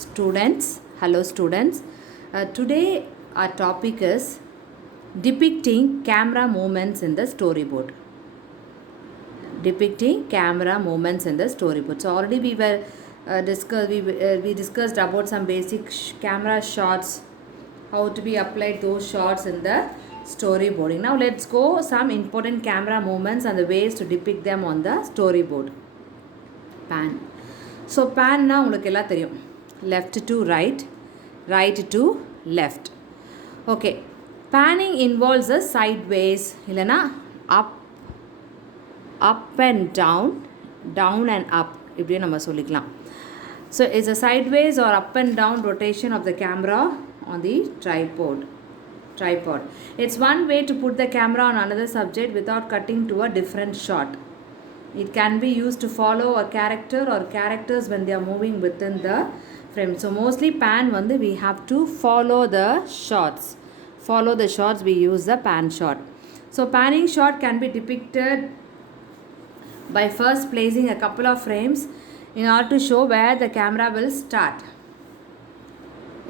Students, hello students. Today our topic is depicting camera movements in the storyboard. Depicting camera movements in the storyboard. So already we discussed about some basic camera shots, how to be applied those shots in the storyboarding. Now let's go some important camera movements and the ways to depict them on the storyboard. Pan. So pan na உங்களுக்கு எல்லாம் தெரியும். Left to right, right to left. Okay. Panning involves a sideways, இல்லனா up and down, down and up. இப்படியே நம்ம சொல்லிக்கலாம். So it's a sideways or up and down rotation of the camera on the tripod. It's one way to put the camera on another subject without cutting to a different shot. It can be used to follow a character or characters when they are moving within the frame. So mostly pan வந்து we have to follow the shots. Follow the shots, we use the pan shot. So panning shot can be depicted by first placing a couple of frames in order to show where the camera will start.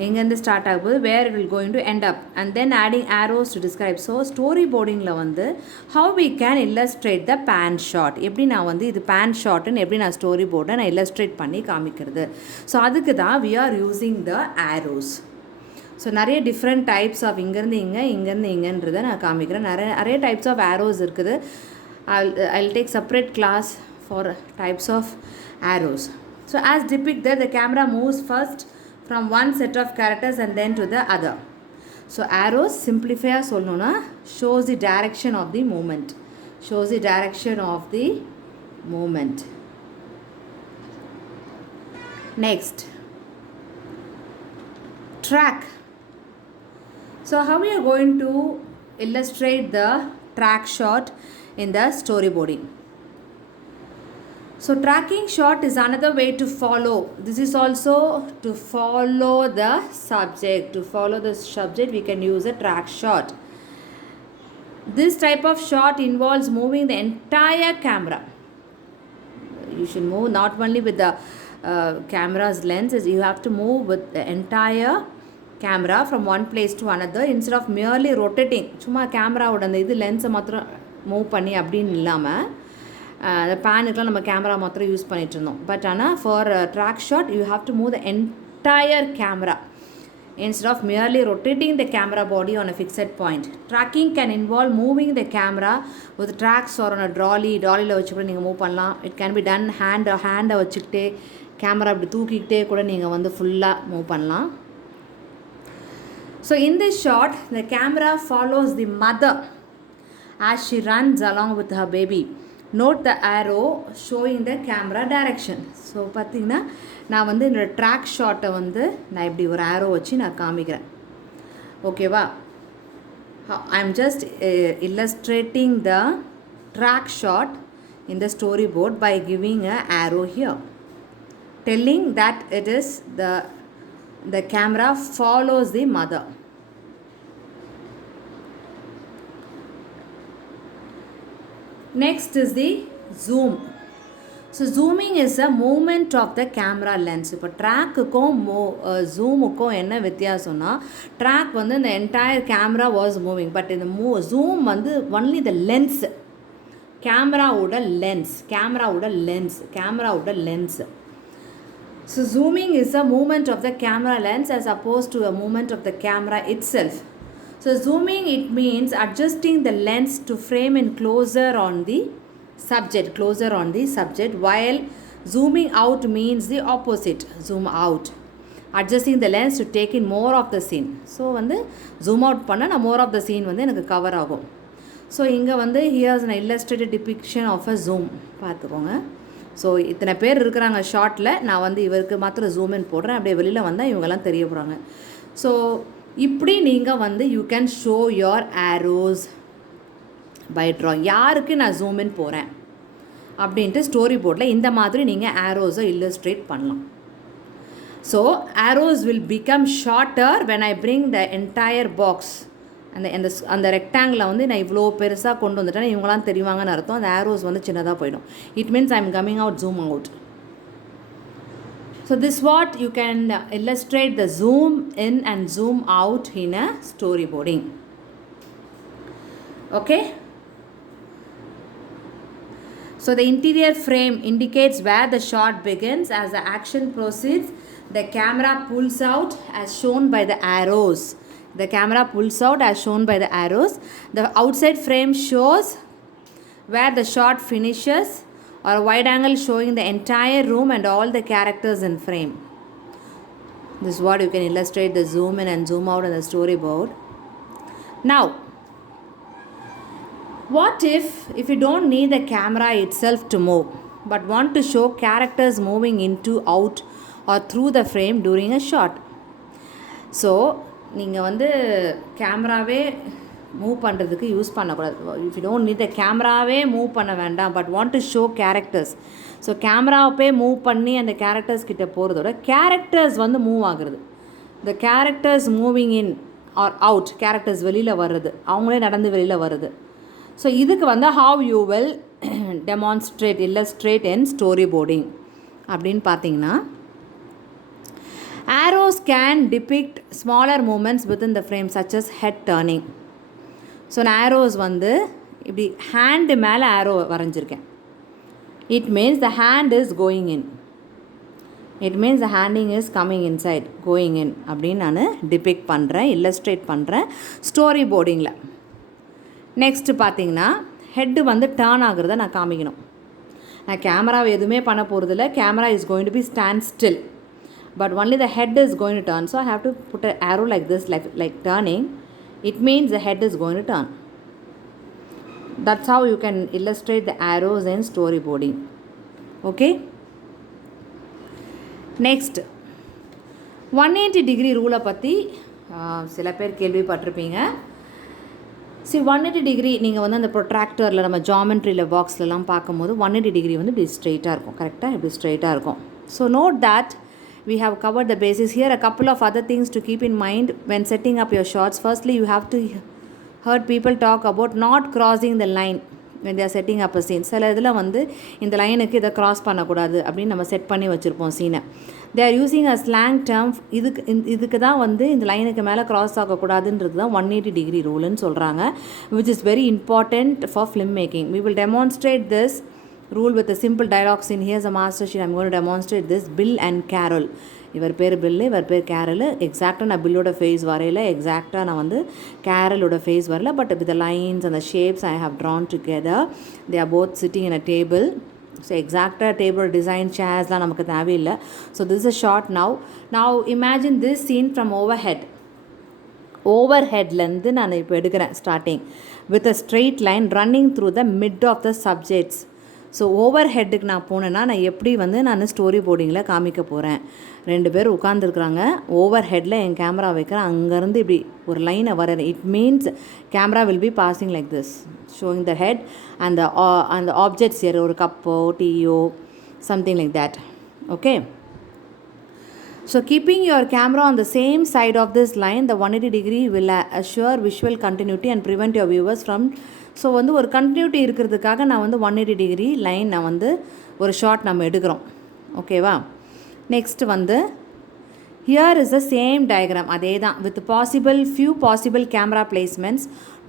எங்கேருந்து start ஆகும்போது where it will going to end up and then adding arrows to describe. So story போர்டிங்கில் வந்து how we can illustrate the pan shot, எப்படி நான் வந்து இது பேன் ஷாட்டுன்னு எப்படி நான் ஸ்டோரி போர்டை நான் இல்லஸ்ட்ரேட் பண்ணி காமிக்கிறது. ஸோ அதுக்கு தான் we are using the arrows. So நிறைய டிஃப்ரெண்ட் டைப்ஸ் ஆஃப் இங்கேருந்து இங்கேன்றதை நான் காமிக்கிறேன். நிறைய டைப்ஸ் ஆஃப் ஆரோஸ் இருக்குது. I'll take separate class for types of arrows. So as depicted, the camera moves first from one set of characters and then to the other. So arrows simplify solnona shows the direction of the movement. Next, track. So how we are going to illustrate the track shot in the storyboarding. So tracking shot is another way to follow. This is also to follow the subject. To follow the subject, we can use a track shot. This type of shot involves moving the entire camera. You should move not only with the camera's lenses, you have to move with the entire camera from one place to another instead of merely rotating. சும்மா கேமராவோட அந்த இது லென்ஸை மாத்திரம் மூவ் பண்ணி அப்படின்னு இல்லாமல் அந்த பேனுக்கெலாம் நம்ம கேமரா மாத்திரம் யூஸ் பண்ணிகிட்டு இருந்தோம். பட் ஆனால் for track shot you have to move the entire camera instead of merely rotating the camera body on a fixed point. Tracking can involve moving the camera with tracks or on a dollyல வச்சு கூட நீங்கள் மூவ் பண்ணலாம். It can be done ஹேண்டை வச்சுக்கிட்டே கேமரா இப்படி தூக்கிக்கிட்டே கூட நீங்கள் வந்து ஃபுல்லாக மூவ் பண்ணலாம். So in this shot, the camera follows the mother as she runs along with her baby. Note the arrow showing the camera direction. So பார்த்திங்கன்னா நான் வந்து இந்த ட்ராக் ஷாட்டை வந்து நான் இப்படி ஒரு ஆரோ வச்சு நான் காமிக்கிறேன். ஓகேவா? I am just illustrating the track shot in the storyboard by giving a arrow here, telling that it is the camera follows the mother. Next is the zoom. So zooming is a movement of the camera lens. இப்போ ட்ராக்குக்கும் ஜூமுக்கும் என்ன வித்தியாசம்னா, track வந்து இந்த entire camera was moving, but இந்த zoom வந்து only the lens, கேமராவோட lens. So zooming is a movement of the camera lens as opposed to a movement of the camera itself. So zooming, it means adjusting the lens to frame in closer on the subject, while zooming out means the opposite, zoom out, adjusting the lens to take in more of the scene. So வந்து zoom out பண்ணா நான் more of the scene வந்து எனக்கு கவர் ஆகும். ஸோ இங்கே வந்து here's an illustrated depiction of a zoom. பார்த்துக்கோங்க. ஸோ இத்தனை பேர் இருக்கிறாங்க ஷார்ட்டில், நான் வந்து இவருக்கு மாத்திரம் ஜூம் இன் போடுறேன், அப்படியே வெளியில் வந்தால் இவங்கெல்லாம் தெரிய போகிறாங்க. ஸோ இப்படி நீங்கள் வந்து you can show your arrows by drawing. யாருக்கு நான் ஜூம் இன் போகிறேன் அப்படின்ட்டு ஸ்டோரி போர்டில் இந்த மாதிரி நீங்கள் ஆரோஸை இல்லஸ்ட்ரேட் பண்ணலாம். So arrows will become shorter when I bring the entire box. அந்த ரெக்டாங்கில் வந்து நான் இவ்வளோ பெருசாக கொண்டு வந்துட்டேன், இவங்களாம் தெரிவாங்கன்னு அர்த்தம். அந்த ஆரோஸ் வந்து சின்னதாக போயிடும். It means I am coming out, zoom out. So this what you can illustrate the zoom in and zoom out in a storyboarding. Okay. So the interior frame indicates where the shot begins. As the action proceeds, the camera pulls out as shown by the arrows. The camera pulls out as shown by the arrows. The outside frame shows where the shot finishes, or a wide angle showing the entire room and all the characters in frame. This is what you can illustrate the zoom in and zoom out in the storyboard. Now, what if you don't need the camera itself to move, but want to show characters moving into, out or through the frame during a shot? So, நீங்கள் வந்து கேமராவே move பண்ணுறதுக்கு use பண்ணக்கூடாது. If you don't need the கேமராவே move பண்ண வேண்டாம், but want to show characters. So கேமராவே move பண்ணி அந்த கேரக்டர்ஸ் கிட்ட போகிறதோட கேரக்டர்ஸ் வந்து மூவ் ஆகுறது. The characters moving in or out, characters வெளியில் வர்றது, அவங்களே நடந்து வெளியில் வருது. ஸோ இதுக்கு வந்து how you will demonstrate illustrate in storyboarding அப்படின்னு பார்த்தீங்கன்னா, arrows can depict smaller movements within the frame such as head turning. So நான் arrows வந்து இப்படி ஹேண்டு மேலே arrow வரைஞ்சிருக்கேன். It means the hand is going in. It means the handing is coming inside, going in அப்படின்னு நான் டிபிக்ட் பண்ணுறேன், இல்லஸ்ட்ரேட் பண்ணுறேன் ஸ்டோரி போர்டிங்கில். நெக்ஸ்ட்டு பார்த்தீங்கன்னா ஹெட்டு வந்து டேர்ன் ஆகுறத நான் காமிக்கணும். நான் கேமராவை எதுவுமே பண்ண போகிறதில்ல. Camera is going to be stand still, but only the head is going to turn. So I have to put an arrow like this, like turning. It means the head is going to turn. That's how you can illustrate the arrows in storyboarding. Okay. Next, 180 degree rule பற்றி சில பேர் கேள்விப்பட்டிருப்பீங்க. சி 180 டிகிரி நீங்கள் வந்து அந்த ப்ரொட்ராக்டரில் நம்ம ஜாமெண்ட்ரியில் பாக்ஸ்லலாம் பார்க்கும்போது 180 டிகிரி வந்து இப்படி ஸ்ட்ரெயிட்டாக இருக்கும். கரெக்டாக இப்படி ஸ்ட்ரெயிட்டாக இருக்கும். So note that we have covered the basis here. A couple of other things to keep in mind when setting up your shots. Firstly, you have to heard people talk about not crossing the line when they are setting up a scene. சில இதில் வந்து இந்த லைனுக்கு இதை க்ராஸ் பண்ணக்கூடாது அப்படின்னு நம்ம செட் பண்ணி வச்சுருப்போம் சீனை. they are using a slang term. இதுக்கு தான் வந்து இந்த லைனுக்கு மேலே க்ராஸ் ஆகக்கூடாதுன்றது தான் 180 டிகிரி ரூல்னு சொல்கிறாங்க, which is very important for film making. We will demonstrate this rule with a simple dialogue scene. Here's a master sheet. I'm going to demonstrate this. Bill and Carol. இவர் பேர் பில்லு, இவர் பேர் கேரலு. எக்ஸாக்டாக நான் பில்லோட ஃபேஸ் வரையில, எக்ஸாக்டாக நான் வந்து கேரலோட ஃபேஸ் வரல, but with the lines and the shapes I have drawn together. They are both sitting in a table. So எக்ஸாக்டாக டேபிள் டிசைன் சேர்ஸ்லாம் நமக்கு தேவையில்லை. So this is shot now. Now imagine this scene from over ஹெட்லேருந்து நான் இப்போ எடுக்கிறேன் starting with a straight line running through the mid of the subjects. So over ஹெட்டுக்கு நான் போனேன்னா நான் எப்படி வந்து நான் ஸ்டோரி போர்டிங்கில் காமிக்க போகிறேன். 2 பேர் உட்காந்துருக்குறாங்க, ஓவர் ஹெட்டில் என் கேமரா வைக்கிறேன், அங்கேருந்து இப்படி ஒரு லைனை வரைகிறேன். It means camera will be passing like this, showing the head and அந்த ஆப்ஜெக்ட்ஸ் here, ஒரு கப்போ டீயோ something like that. Okay. So keeping your camera on the same side of this line, the 180 degree will assure visual continuity and prevent your viewers from. So வந்து ஒரு கண்டினியூட்டி இருக்கிறதுக்காக நான் வந்து 180 degree line நான் வந்து ஒரு ஷார்ட் நம்ம எடுக்கிறோம். ஓகேவா. நெக்ஸ்ட் வந்து here is the same diagram, அதே தான் with few possible camera placements.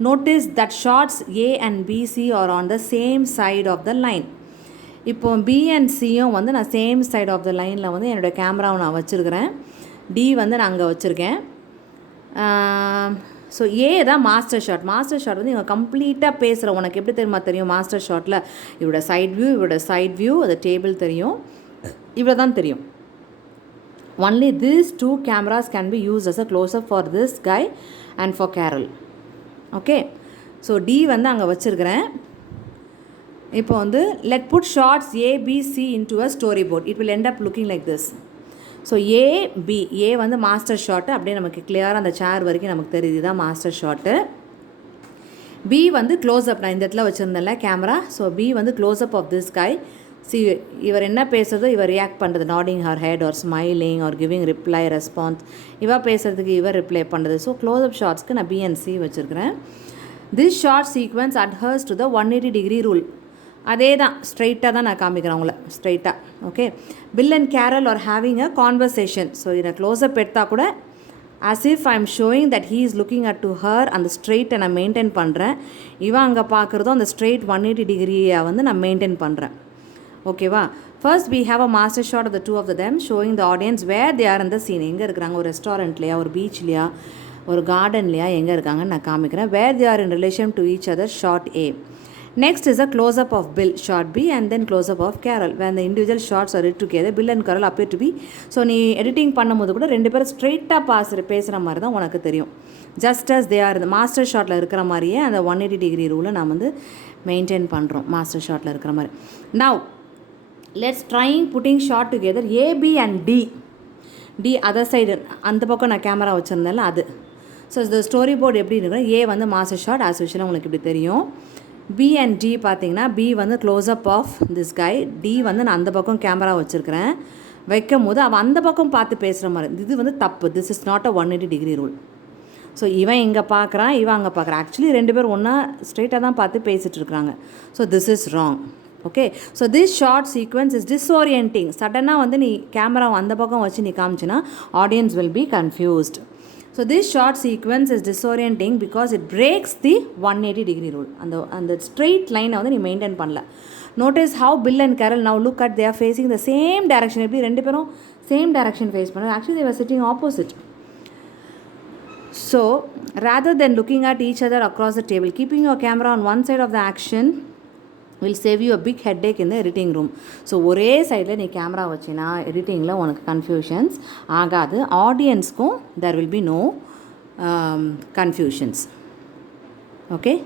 Notice that shots A and B C are on the same side of the line. இப்போ பி அண்ட் சியும் வந்து நான் சேம் சைட் ஆஃப் த லைனில் வந்து என்னோடய கேமராவை நான் வச்சுருக்கிறேன். டி வந்து நான் அங்கே வச்சுருக்கேன். ஸோ ஏ தான் மாஸ்டர் ஷாட். மாஸ்டர் ஷாட் வந்து இவங்க கம்ப்ளீட்டாக பேசுகிற, உனக்கு எப்படி தெரியும் மாஸ்டர் ஷாட்டில் இவரோட சைட் வியூ அந்த டேபிள் தெரியும், இவ்வளோ தான் தெரியும். Only these 2 cameras can be used as a close-up for this guy and for Carol. Okay. So D வந்து அங்கே வச்சுருக்கிறேன். இப்போ வந்து let put shots A, B, C into a storyboard. It will end up looking like this. So A வந்து master shot, அப்படியே நமக்கு கிளியராக அந்த சேர் வரைக்கும் நமக்கு தெரியுது தான் மாஸ்டர் ஷாட்டு. பி வந்து க்ளோஸ்அப், நான் இந்த இடத்துல வச்சுருந்தேன்ல கேமரா. ஸோ பி வந்து க்ளோஸ்அப் ஆஃப் திஸ் கை. இவர் என்ன பேசுகிறதோ இவர் ரியாக்ட் பண்ணுறது, nodding her head or smiling or giving reply response. இவர் பேசுகிறதுக்கு இவர் ரிப்ளை பண்ணுறது. ஸோ க்ளோஸ்அப் ஷார்ட்ஸ்க்கு நான் B and C வச்சுருக்கிறேன். This shot sequence adheres to the 180 degree rule. அதே தான் ஸ்ட்ரைட்டாக தான் நான் காமிக்கிறேன் உங்களை ஸ்ட்ரைட்டாக. Okay, Bill and Carol are having a conversation. So இதை க்ளோஸ்அப் எடுத்தால் கூட as if I'm showing that he is looking at to her, அந்த ஸ்ட்ரெயிட்டை நான் மெயின்டைன் பண்ணுறேன். இவன் அங்கே பார்க்குறதும் அந்த ஸ்ட்ரெயிட் 180 டிகிரியை வந்து நான் மெயின்டைன் பண்ணுறேன். ஓகேவா? First we have a master shot of the two of them showing the audience where they are in the scene. எங்கே இருக்கிறாங்க? ஒரு ரெஸ்டாரண்ட்லையா, ஒரு பீச்லையா, ஒரு கார்டன்லையா, எங்கே இருக்காங்கன்னு நான் காமிக்கிறேன். where they are in relation to each other, shot A. Next is a close-up of Bill, shot B, and then close-up of Carol. When the individual shots are read together, Bill and Carol appear to be. So நீ எடிட்டிங் பண்ணும்போது கூட ரெண்டு பேரும் ஸ்ட்ரெயிட்டாக பேசுகிற மாதிரி தான் உனக்கு தெரியும். ஜஸ்ட் அஸ் தே ஆர் இந்த மாஸ்டர் ஷாட்டில் இருக்கிற மாதிரியே அந்த 180 டிகிரி ரூலை நான் வந்து மெயின்டைன் பண்ணுறோம் மாஸ்டர் ஷாட்டில் இருக்கிற மாதிரி. Now let's trying putting shot together A B and D other side அந்த பக்கம் நான் கேமரா வச்சுருந்தேன்ல அது. ஸோ இந்த ஸ்டோரி போர்டு எப்படி இருக்குன்னா, ஏ வந்து மாஸ்டர் ஷாட் ஆஸ் யூஷுவலாக உங்களுக்கு இப்படி தெரியும். பி அண்ட் டி பார்த்தீங்கன்னா, பி வந்து close-up of this guy, D வந்து நான் அந்த பக்கம் கேமரா வச்சுருக்கிறேன். வைக்கும் போது அவன் அந்த பக்கம் பார்த்து பேசுகிற மாதிரி. இது வந்து தப்பு. This is not a 180 degree rule. So இவன் இங்கே பார்க்குறான், இவன் அங்கே பார்க்குறான். ஆக்சுவலி ரெண்டு பேரும் ஒன்றா ஸ்ட்ரெயிட்டாக தான் பார்த்து பேசிகிட்டு இருக்கிறாங்க. So this is wrong. Okay, so this shot sequence is disorienting. சடனாக வந்து நீ கேமராவை அந்த பக்கம் வச்சு நீ காமிச்சின்னா audience will be confused. So this short sequence is disorienting because it breaks the 180 degree rule. And the straight line வந்து நீ மெயின்டைன் பண்ணல. Notice how Bill and Carol now look at they are facing the same direction. எப்படி ரெண்டு பேரும் same direction face பண்ண. Actually they were sitting opposite. So rather than looking at each other across the table, keeping your camera on one side of the action will save you a big headache in the editing room. So ஒரே சைடில் நீ கேமரா வச்சினா எடிட்டிங்கில் உனக்கு கன்ஃபியூஷன்ஸ் ஆகாது. ஆடியன்ஸ்க்கும் there will be no confusions. Okay,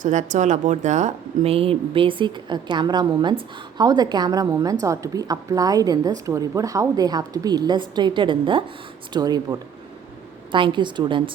so that's all about the main basic camera movements, how the camera movements are to be applied in the storyboard, how they have to be illustrated in the storyboard. Thank you, students.